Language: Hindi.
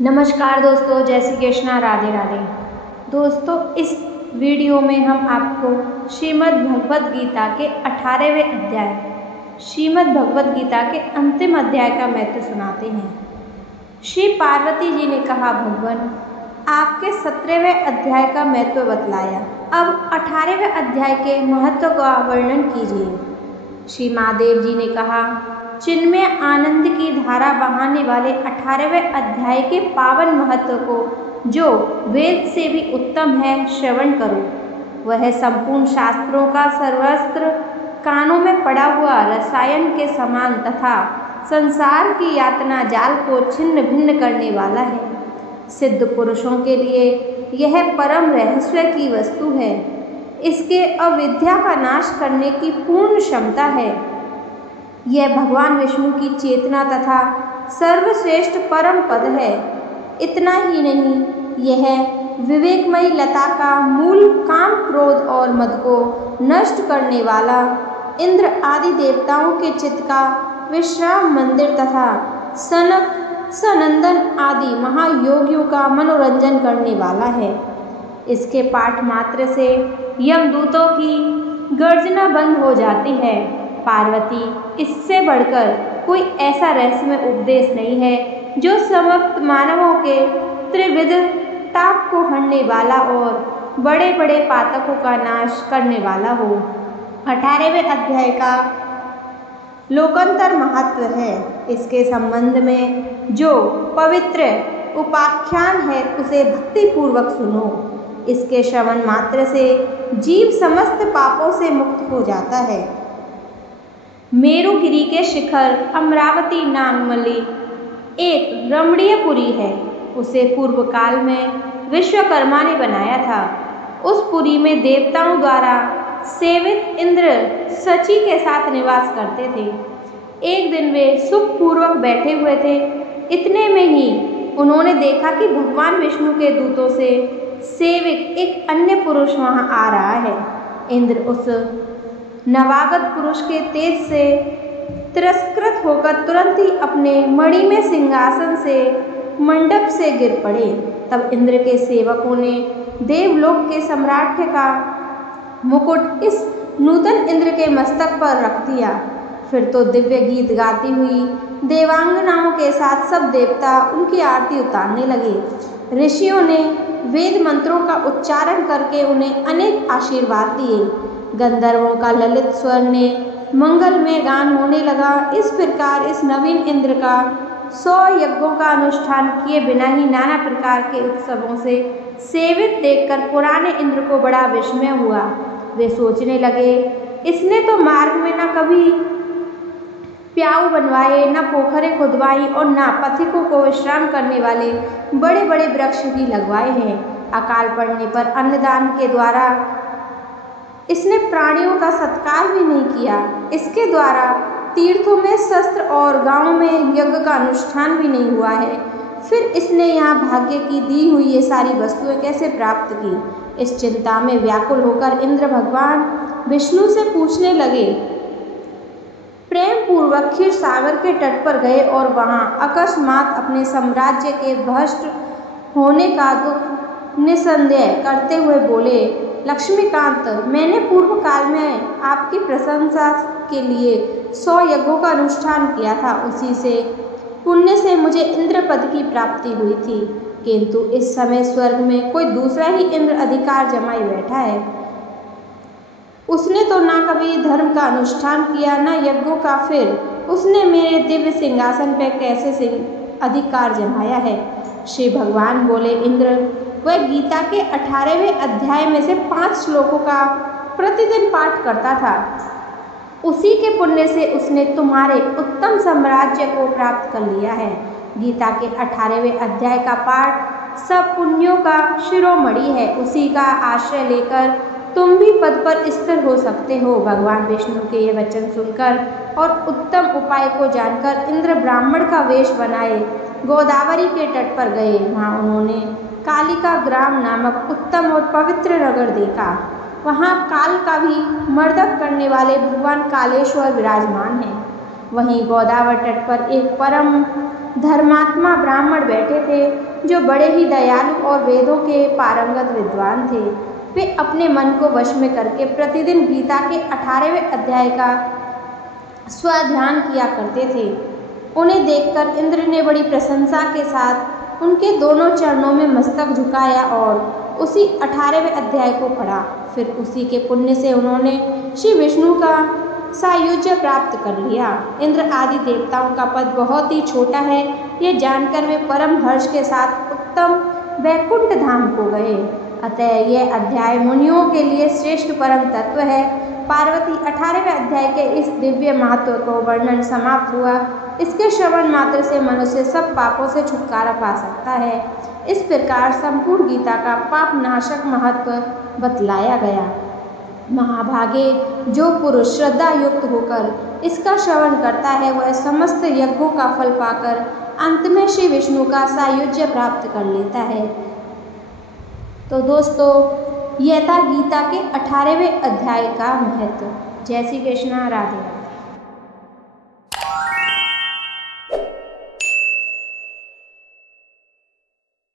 नमस्कार दोस्तों, जय श्री कृष्णा, राधे राधे। दोस्तों, इस वीडियो में हम आपको श्रीमद् भगवद गीता के 18वें अध्याय श्रीमद् भगवद गीता के अंतिम अध्याय का महत्व सुनाते हैं। श्री पार्वती जी ने कहा, भगवान आपके 17वें अध्याय का महत्व बतलाया, अब 18वें अध्याय के महत्व का वर्णन कीजिए। श्री महादेव जी ने कहा, चिन्मय आनंद की धारा बहाने वाले 18वें अध्याय के पावन महत्व को, जो वेद से भी उत्तम है, श्रवण करो। वह संपूर्ण शास्त्रों का सर्वस्त्र कानों में पड़ा हुआ रसायन के समान तथा संसार की यातना जाल को छिन्न भिन्न करने वाला है। सिद्ध पुरुषों के लिए यह परम रहस्य की वस्तु है। इसके अविद्या का नाश करने की पूर्ण क्षमता है। यह भगवान विष्णु की चेतना तथा सर्वश्रेष्ठ परम पद है। इतना ही नहीं, यह विवेकमयी लता का मूल काम, क्रोध और मद को नष्ट करने वाला, इंद्र आदि देवताओं के चित्त का विश्राम मंदिर तथा सनक सनंदन आदि महायोगियों का मनोरंजन करने वाला है। इसके पाठ मात्र से यमदूतों की गर्जना बंद हो जाती है। पार्वती, इससे बढ़कर कोई ऐसा रहस्यमय उपदेश नहीं है जो समस्त मानवों के त्रिविध ताप को हरने वाला और बड़े बड़े पातकों का नाश करने वाला हो। 18वें अध्याय का लोकांतर महत्व है। इसके संबंध में जो पवित्र उपाख्यान है, उसे भक्तिपूर्वक सुनो। इसके श्रवण मात्र से जीव समस्त पापों से मुक्त हो जाता है। मेरुगिरी के शिखर अमरावती नामली एक रमणीयपुरी है। उसे पूर्व काल में विश्वकर्मा ने बनाया था। उस पुरी में देवताओं द्वारा सेवित इंद्र सची के साथ निवास करते थे। एक दिन वे सुखपूर्वक बैठे हुए थे। इतने में ही उन्होंने देखा कि भगवान विष्णु के दूतों से सेवित एक अन्य पुरुष वहां आ रहा है। इंद्र उस नवागत पुरुष के तेज से तिरस्कृत होकर तुरंत ही अपने मणिमय सिंहासन से मंडप से गिर पड़े। तब इंद्र के सेवकों ने देवलोक के सम्राट का मुकुट इस नूतन इंद्र के मस्तक पर रख दिया। फिर तो दिव्य गीत गाती हुई देवांगनाओं के साथ सब देवता उनकी आरती उतारने लगे। ऋषियों ने वेद मंत्रों का उच्चारण करके उन्हें अनेक आशीर्वाद दिए। गंधर्वों का ललित स्वर ने मंगल में गान होने लगा। इस प्रकार इस नवीन इंद्र का 100 यज्ञों का अनुष्ठान किए बिना ही नाना प्रकार के उत्सवों से सेवित देखकर पुराने इंद्र को बड़ा विस्मय हुआ। वे सोचने लगे, इसने तो मार्ग में न कभी प्याऊ बनवाए, न पोखरे खुदवाई और न पथिकों को विश्राम करने वाले बड़े बड़े वृक्ष भी लगवाए हैं। अकाल पड़ने पर अन्नदान के द्वारा इसने प्राणियों का सत्कार भी नहीं किया। इसके द्वारा तीर्थों में शस्त्र और गांवों में यज्ञ का अनुष्ठान भी नहीं हुआ है। फिर इसने यहाँ भाग्य की दी हुई ये सारी वस्तुएं कैसे प्राप्त की? इस चिंता में व्याकुल होकर इंद्र भगवान विष्णु से पूछने लगे। प्रेम पूर्वक क्षीर सागर के तट पर गए और वहां अकस्मात अपने साम्राज्य के भ्रष्ट होने का दुख निसंदेह करते हुए बोले, लक्ष्मीकांत, मैंने पूर्व काल में आपकी प्रशंसा के लिए 100 यज्ञों का अनुष्ठान किया था। उसी से पुण्य से मुझे इंद्र पद की प्राप्ति हुई थी, किंतु इस समय स्वर्ग में कोई दूसरा ही इंद्र अधिकार जमाए बैठा है। उसने तो ना कभी धर्म का अनुष्ठान किया, न यज्ञों का। फिर उसने मेरे दिव्य सिंहासन पर कैसे अधिकार जमाया है? श्री भगवान बोले, इंद्र, वह गीता के 18वें अध्याय में से 5 श्लोकों का प्रतिदिन पाठ करता था। उसी के पुण्य से उसने तुम्हारे उत्तम साम्राज्य को प्राप्त कर लिया है। गीता के 18वें अध्याय का पाठ सब पुण्यों का शिरोमणि है। उसी का आश्रय लेकर तुम भी पद पर स्थिर हो सकते हो। भगवान विष्णु के ये वचन सुनकर और उत्तम उपाय को जानकर इंद्र ब्राह्मण का वेश बनाए गोदावरी के तट पर गए। वहाँ उन्होंने कालिका ग्राम नामक उत्तम और पवित्र नगर देखा। वहाँ काल का भी मर्दक करने वाले भगवान कालेश्वर विराजमान हैं। वहीं गोदावरी तट पर एक परम धर्मात्मा ब्राह्मण बैठे थे जो बड़े ही दयालु और वेदों के पारंगत विद्वान थे। वे अपने मन को वश में करके प्रतिदिन गीता के 18वें अध्याय का स्वाध्यान किया करते थे। उन्हें देखकर इंद्र ने बड़ी प्रशंसा के साथ उनके दोनों चरणों में मस्तक झुकाया और उसी 18वें अध्याय को पढ़ा। फिर उसी के पुण्य से उन्होंने श्री विष्णु का सायुज्य प्राप्त कर लिया। इंद्र आदि देवताओं का पद बहुत ही छोटा है, ये जानकर वे परम हर्ष के साथ उत्तम वैकुंठ धाम को गए। अतः यह अध्याय मुनियों के लिए श्रेष्ठ परम तत्व है। पार्वती 18वें अध्याय के इस दिव्य महत्व को वर्णन समाप्त हुआ। इसके श्रवण मात्र से मनुष्य सब पापों से छुटकारा पा सकता है। इस प्रकार संपूर्ण गीता का पाप नाशक महत्व बतलाया गया। महाभागे, जो पुरुष श्रद्धा युक्त होकर इसका श्रवण करता है वह समस्त यज्ञों का फल पाकर अंत में श्री विष्णु का सायुज्य प्राप्त कर लेता है। तो दोस्तों, यह था गीता के 18वें अध्याय का महत्व। जय श्री कृष्ण, राधे राधे।